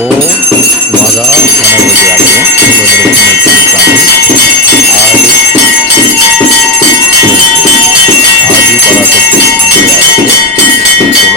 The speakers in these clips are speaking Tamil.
ஓம் மகா கணபதியாகவும் சிவபெருமானை குறிப்பாக ஆதி பராசக்தி அம்மையாருக்கு சிவ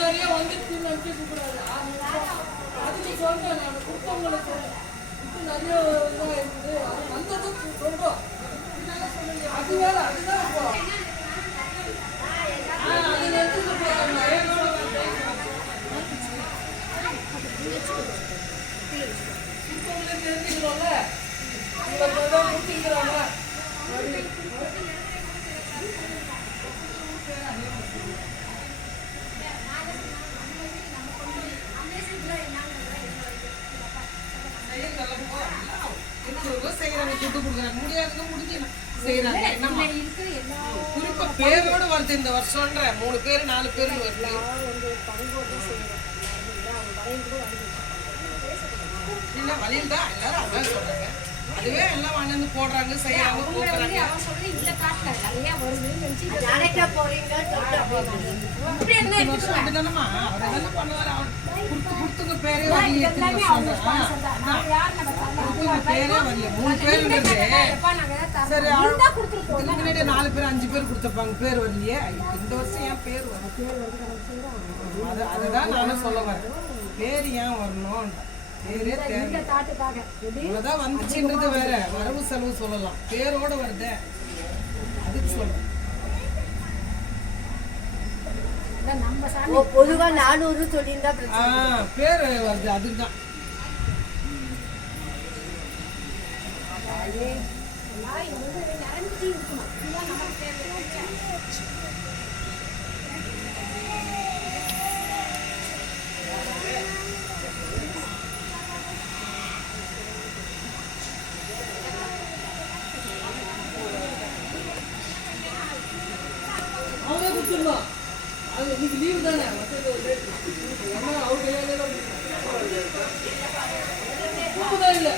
நிறைய வந்துருச்சுன்னு நினைச்சு கூப்பிடாது. அதுக்கு சொல்றேன் நான் கொடுத்தவங்களை சொல்றேன். இப்போ நிறைய இதாக இருக்குது. அது வந்ததும் சொல்றோம். அது வேற அதுதான் இப்போ அது நினைச்சு தெரிஞ்சுக்கிறோம்ல கொடுத்துக்கிறாங்க. குறிப்பா பேரோட வருது இந்த வருஷம்ன்ற 3 பேர் 4 பேர் வருது. இல்ல வழியில் தான் எல்லாரும் அதான் சொல்றாங்க. அதுவே எல்லாம் வாங்கி போடுறாங்க செய்யறாங்க போக்குறாங்க. அப்படிதானமா அவர் என்ன பண்ணுவாரு? கொடுத்துங்க பேரே வரல. பேரே வரல. 3 பேருன்றது சரி. முன்னாடி 4 பேர் 5 பேர் கொடுத்துருப்பாங்க. பேர் வரலையே. இந்த வருஷம் ஏன் பேர் வரும்? அதுதான் நானும் சொல்ல வரேன். பேர் ஏன் வரணும்? பேரே தேவைதான் வந்துச்சுன்றது வேற. வரவு செலவு சொல்லலாம். பேரோட வருது அதுக்கு சொல்றேன். பொதுவா 400 சொல்லியிருந்தா பேர் வருது அதுதான். அவரே கொடுத்துருந்தோம். அது இன்னைக்கு லீவு தானே. அவருக்கு இல்லை